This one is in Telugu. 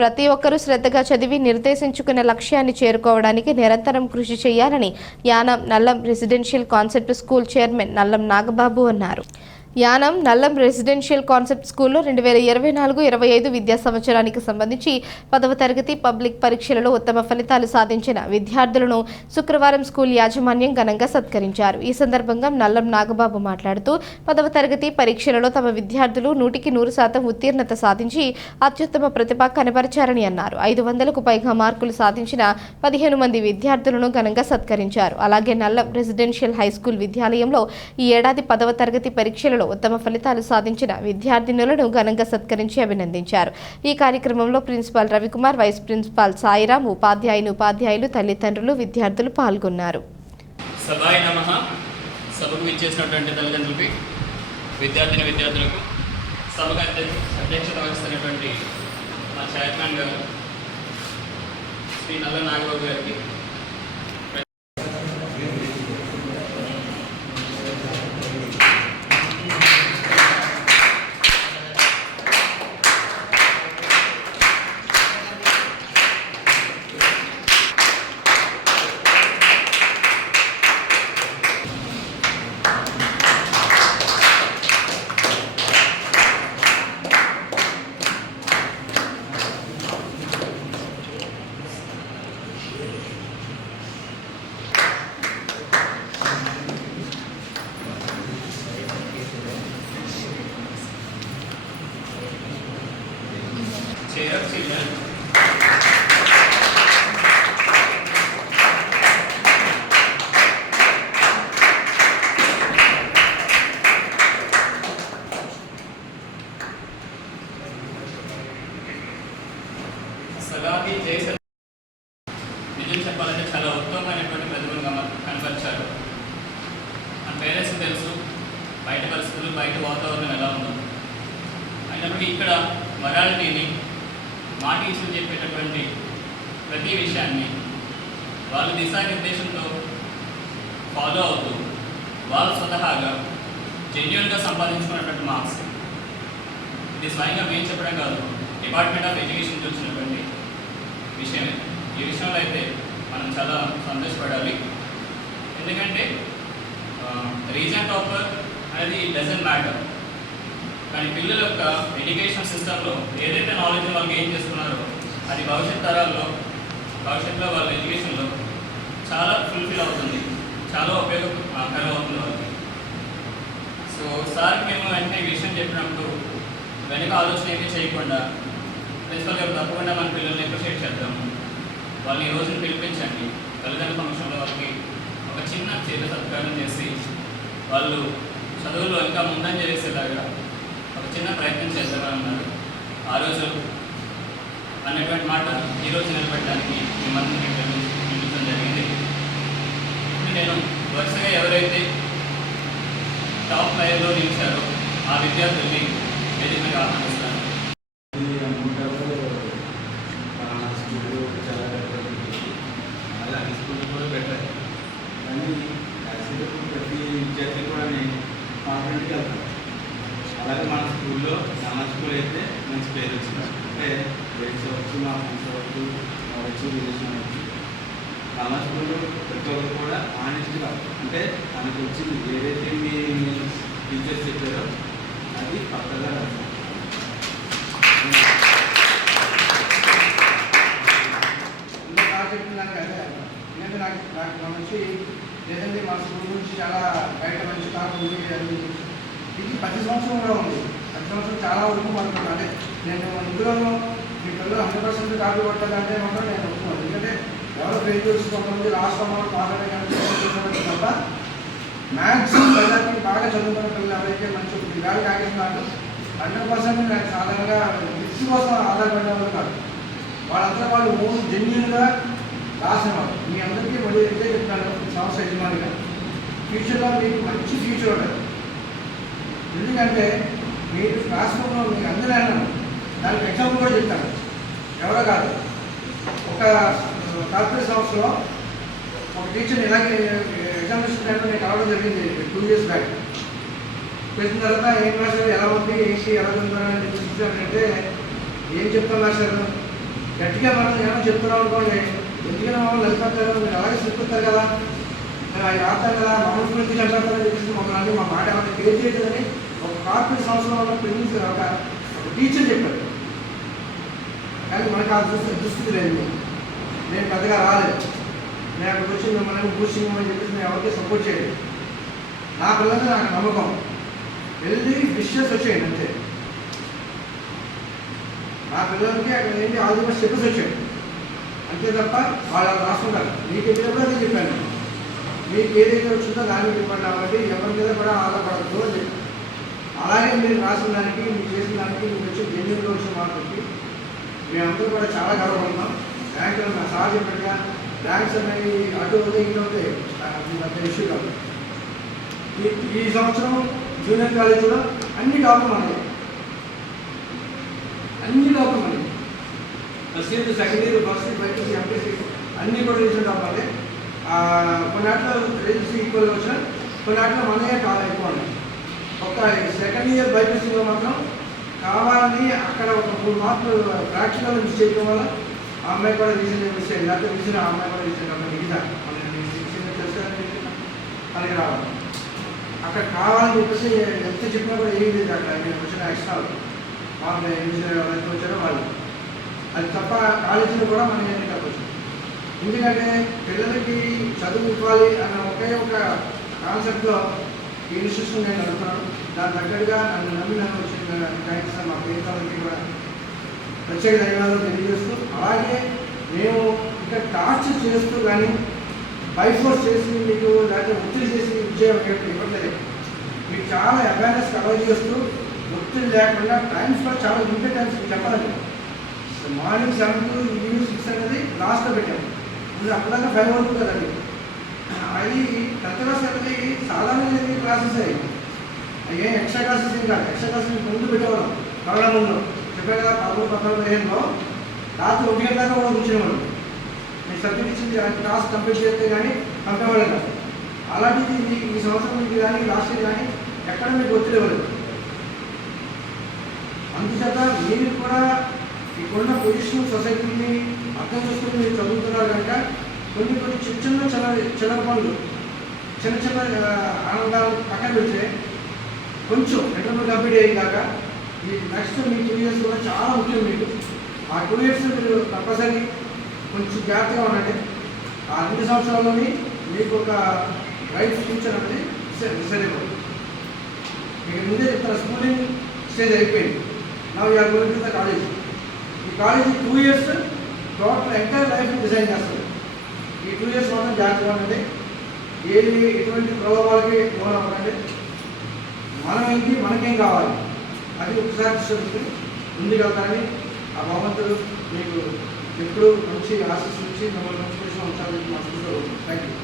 ప్రతి ఒక్కరూ శ్రద్ధగా చదివి నిర్దేశించుకున్న లక్ష్యాన్ని చేరుకోవడానికి నిరంతరం కృషి చేయాలని Yanam Nallam residential concept school chairman Nallam Nagababu అన్నారు. యానం నల్లం రెసిడెన్షియల్ కాన్సెప్ట్ స్కూల్లో 2024-25 విద్యా సంవత్సరానికి సంబంధించి 10వ తరగతి పబ్లిక్ పరీక్షలలో ఉత్తమ ఫలితాలు సాధించిన విద్యార్థులను శుక్రవారం స్కూల్ యాజమాన్యం ఘనంగా సత్కరించారు. ఈ సందర్భంగా నల్లం నాగబాబు మాట్లాడుతూ 10వ తరగతి పరీక్షలలో తమ విద్యార్థులు 100% ఉత్తీర్ణత సాధించి అత్యుత్తమ ప్రతిభ కనబరిచారని అన్నారు. 500కు పైగా మార్కులు సాధించిన 15 మంది విద్యార్థులను ఘనంగా సత్కరించారు. అలాగే నల్లం రెసిడెన్షియల్ హైస్కూల్ విద్యాలయంలో ఈ ఏడాది 10వ తరగతి పరీక్షలలో ఉత్తమ ఫలితాలు సాధించిన విద్యార్థినులను ఘనంగా సత్కరించి అభినందించారు. ఈ కార్యక్రమంలో principal Ravikumar, vice principal Sairam, ఉపాధ్యాయులు, తల్లిదండ్రులు, విద్యార్థులు పాల్గొన్నారు. సభాయ నమః. సభకు విచ్చేసినటువంటి తల్లిదండ్రులకి, విద్యార్థులకు సభకు అధ్యక్షత వహిస్తున్నటువంటి మా చైర్మన్ గారు శ్రీ నల్ల నాగబాబు గారికి, నిజం చెప్పాలంటే చాలా ఉత్తమమైనటువంటి ప్రతిభను కనపరిచారు. మన పేరెంట్స్ తెలుసు బయట పరిస్థితులు, బయట వాతావరణం ఎలా ఉందో. అయినప్పటికీ ఇక్కడ మొరాలిటీని, మా టీచర్లు చెప్పేటటువంటి ప్రతి విషయాన్ని వాళ్ళు దిశానిర్దేశంతో ఫాలో అవుతూ వాళ్ళు స్వతహాగా జెన్యూన్గా సంపాదించుకున్నటువంటి మార్క్స్. ఇది స్వయంగా మేము చెప్పడం కాదు, డిపార్ట్మెంట్ ఆఫ్ ఎడ్యుకేషన్ వచ్చినటువంటి విషయమే. ఈ విషయంలో అయితే మనం చాలా సంతోషపడాలి. ఎందుకంటే రీజన్ టాపర్ అనేది డజంట్ మ్యాటర్, కానీ పిల్లల యొక్క ఎడ్యుకేషన్ సిస్టంలో ఏదైతే నాలెడ్జ్ వాళ్ళు గెయిన్ చేస్తున్నారో అది భవిష్యత్తులో వాళ్ళ ఎడ్యుకేషన్లో చాలా ఫుల్ఫిల్ అవుతుంది, చాలా ఉపయోగకరం అవుతుంది వాళ్ళకి. సో సార్కి మేము వెంటనే ఈ విషయం చెప్పినప్పుడు వెనక ఆలోచన ఏమీ చేయకుండా ప్రిన్సిపల్ గారు తప్పకుండా మన పిల్లల్ని అప్రిషియేట్ చేద్దాము, వాళ్ళని ఈ రోజున పిలిపించండి, తల్లిదండ్రుల ఫంక్షన్లో వాళ్ళకి ఒక చిన్న చేత సత్కారం చేసి వాళ్ళు చదువుల్లో ఇంకా ముందంజ చేసేలాగా ఒక చిన్న ప్రయత్నం చేద్దామని అన్నారు. ఆ రోజు అన్నటువంటి మాట ఈరోజు నిలబెట్టడానికి మిమ్మల్ని పిలిపించడం జరిగింది. ఇప్పుడు నేను వరుసగా ఎవరైతే టాప్ 5లో నిలిచారో ఆ విద్యార్థుల్ని వేదిక మీద ఆహ్వానిస్తాను. కాన్ఫిడెంట్గా వెళ్తాం. అలాగే మన స్కూల్లో మన స్కూల్ అయితే మంచి పేరు వచ్చింది. అంటే రేట్స్ అవచ్చు, మా ఫ్రెండ్స్ అవచ్చు, అవచ్చు, రిలేషన్ అవచ్చు. మన స్కూల్లో ప్రతి ఒక్కరు కూడా ఆనెస్ట్గా, అంటే మనకు వచ్చింది ఏదైతే మీ టీచర్స్ చెప్పారో అది పక్కగా రాస్తాం. ఇంకా నాకు చెప్తున్నాను కదా, ఎందుకంటే నాకు మన నుంచి లేదంటే మా స్కూల్ గురించి చాలా బయట మంచి టాక్ ఉంది. ఇది 10 సంవత్సరం కూడా ఉంది. 10 సంవత్సరం చాలా వరకు మనకు, అంటే నేను ఇందులోనూ మీ పిల్లలు 100% కాపీ కొట్టాలంటే మాత్రం నేను ఒప్పుకోను. ఎందుకంటే ఎవరో గ్రేడ్యూస్ కొంతమంది లాస్ట్ అమౌంట్ మాట్లాడే తప్ప మ్యాక్సిమం ప్రజలకి బాగా చదువుకున్న పిల్లలు ఎవరైతే మంచి విధాలు కాగిస్తున్నారు 100% నాకు సాధారణంగా విద్య కోసం ఆధారపడే వాళ్ళు కాదు. వాళ్ళంతా వాళ్ళు జెన్యూన్గా రాసేవాళ్ళు. మీ అందరికీ మళ్ళీ అయితే చెప్తాను, సంస్థ యజమానిగా ఫ్యూచర్లో మీకు మంచి ఫ్యూచర్ ఉంటుంది. ఎందుకంటే మీరు క్లాస్ రూమ్లో మీకు అందరూ అన్నాను, దానికి ఎగ్జాంపుల్ కూడా చెప్తాను. ఎవరో కాదు, ఒక కార్పొరేట్ సంస్థలో ఒక టీచర్ని ఇలాగే ఎగ్జామినేషన్ టైంలో నేను కలవడం జరిగింది 2 years బ్యాక్. పెట్టిన తర్వాత ఏం రాశారు, ఎలా ఉంది, ఏంటి, ఎలా ఉందని చూసానంటే ఏం చెప్తాను రాశారు, గట్టిగా మనం ఏమైనా చెప్తున్నాం అనుకోండి, ఎందుకైనా మమ్మల్ని నిలబడతారు, మీరు అలాగే చెప్తారు కదా, మేము అవి రాస్తాం కదా, మమ్మల్ని గురించి నిలబడతారని చెప్పేసి మమ్మల్ని మా మాట ఏమైనా క్లియర్ చేయలేదని ఒక కార్పొరేట్ సంవత్సరంలో ఉన్న ప్రిన్సిపల్ ఒక టీచర్ చెప్పారు. కానీ మనకు ఆ దుస్థితి లేదు. నేను పెద్దగా రాలేదు, నేను అక్కడికి వచ్చి మిమ్మల్ని బూస్టింగ్ అని చెప్పేసి నేను ఎవరికి సపోర్ట్ చేయలేదు. నా పిల్లలకి నాకు నమ్మకం, వెళ్ళి విషయస్ వచ్చేయండి అంతే. నా పిల్లలకి అక్కడ ఏంటి ఆల్ ది బెస్ట్ చెప్పేసి వచ్చాడు అంతే తప్ప వాళ్ళు అలా రాసుకుంటారు. మీకు ఎప్పుడెప్పుడు అదే చెప్పాను, మీకు ఏదైతే వచ్చిందో దాన్ని చెప్పండి కాబట్టి ఎవరి మీద కూడా ఆధారపడద్దు అని చెప్పి. అలాగే మీరు రాసిన దానికి, మీరు చేసిన దానికి, మీకు వచ్చి జెన్యున్గా వచ్చిన మార్కులకి మేమందరూ కూడా చాలా గర్వపడుతున్నాం. ర్యాంకులు నా సార్ చెప్పినట్టుగా ర్యాంక్స్ అనేవి అటు అవుతాయి ఇటు అవుతాయి, పెద్ద ఇష్యూ కాదు. ఈ సంవత్సరం జూనియర్ కాలేజ్ కూడా అన్ని టాపులు మనది, అన్ని టాపులు మనది. First year, second year, first year, BiPC, MPC అన్నీ కూడా రీసెంట్ టాప్ మనదే. కొన్నాట్లో రేజెస్ ఈక్వల్గా వచ్చిన, కొన్నాట్లో మనమే చాలా ఎక్కువ ఉన్నాయి. ఒక సెకండ్ ఇయర్ బైపీసీలో మాత్రం కావాలని అక్కడ ఒక 3 మార్కులు ప్రాక్టికల్ మిస్ చేయడం వల్ల ఆ అమ్మాయి కూడా రీసెంట్గా మిస్ అయ్యింది. లేకపోతే రీసెంట్ ఆ అమ్మాయి కూడా రీసెంట్ అమ్మాయి మిగతా మనకి రావాలి. అక్కడ కావాలని చెప్పేసి ఎంత చెప్పినా కూడా ఏం లేదు. అక్కడ నేను వచ్చిన ఎక్స్ట్రా వాళ్ళు ఎవరైతే వచ్చారో వాళ్ళు, అది తప్ప కాలేజీలో కూడా మనం ఏం తప్పచ్చు. ఎందుకంటే పిల్లలకి చదువు ఇవ్వాలి అన్న ఒకే ఒక కాన్సెప్ట్లో ఈ ఇన్స్టిట్యూషన్ నేను నడుపుతున్నాను. దాని తగ్గట్టుగా నన్ను నమ్మి వచ్చిన థ్యాంక్స్ మా పేరెంట్స్కి కూడా ప్రత్యేక ధన్యవాదాలు తెలియజేస్తూ, అలాగే మేము ఇక్కడ టార్చర్ చేస్తూ కానీ బైఫోర్స్ చేసి మీకు లేకపోతే ఒత్తిడి చేసి విజయం ఇవ్వట్లేదు. మీకు చాలా అవేర్నెస్ కవర్ చేస్తూ ఒత్తిడి లేకుండా టైమ్స్ కూడా చాలా లిమిటెడ్ టైమ్స్ మీకు చెప్పాలండి. మార్నింగ్ 7 to ఈవినింగ్ 6 అనేది లాస్ట్లో పెట్టాము. ముందు అప్పటిదాకా 5 వరకు కదండి. అది 10th క్లాస్ అనేది సాధారణ క్లాసెస్ అయ్యి ఏం ఎక్స్ట్రా క్లాసెస్ ఏం కాదు. ఎక్స్ట్రా క్లాసెస్ ముందు పెట్టేవాళ్ళం, కరోనా ముందు చెప్పాను కదా. 13, 14, 15లో రాత్రి 1 గంట దాకా కూడా కూర్చునేవాళ్ళు. నేను సబ్జెక్ట్ ఇచ్చింది క్లాస్ కంప్లీట్ చేస్తే కానీ పంపేవాళ్ళు కాదు. అలాంటిది ఈ సంవత్సరం నుంచి కానీ లాస్ట్ ఇయర్ కానీ ఎక్కడ మీకు ఒత్తిడి ఇవ్వలేదు. అందుచేత మీరు కూడా ఇక్కడున్న పొజిషన్ సొసైటీని అర్థం చేసుకుని మీరు చదువుతున్నారు కనుక కొన్ని చిన్న పనులు, చిన్న ఆనందాలు పక్కన పెడితే కొంచెం ఇంటర్వ్యూ కంప్లీట్ అయ్యేదాకా ఈ నెక్స్ట్ మీ 2 years కూడా చాలా ముఖ్యం. మీకు ఆ 2 years మీరు కంపల్సరీ కొంచెం జాగ్రత్తగా ఉండండి. ఆ 2 సంవత్సరాల్లోని మీకు ఒక రైట్ ఫ్యూచర్ అనేది డిసైడబుల్. మీకు ముందే చెప్తాను, స్కూలింగ్ స్టేజ్ అయిపోయింది. నా you're going to the college. ఈ college 2 years total entire life design చేస్తుంది. ఈ 2 years మాత్రం జాగ్రత్తగా ఉండండి. ఏది ఎటువంటి ప్రభావాలకి మూలం అవ్వకండి. మనం ఏంటి, మనకేం కావాలి అది ఒకసారి దృష్టి ముందుకెళ్తారని ఆ భగవంతుడు మీకు ఎప్పుడు మంచి ఆశీస్సు ఇచ్చి మిమ్మల్ని మంచి పొజిషన్ ఉంచాలని మనసులో. Thank you.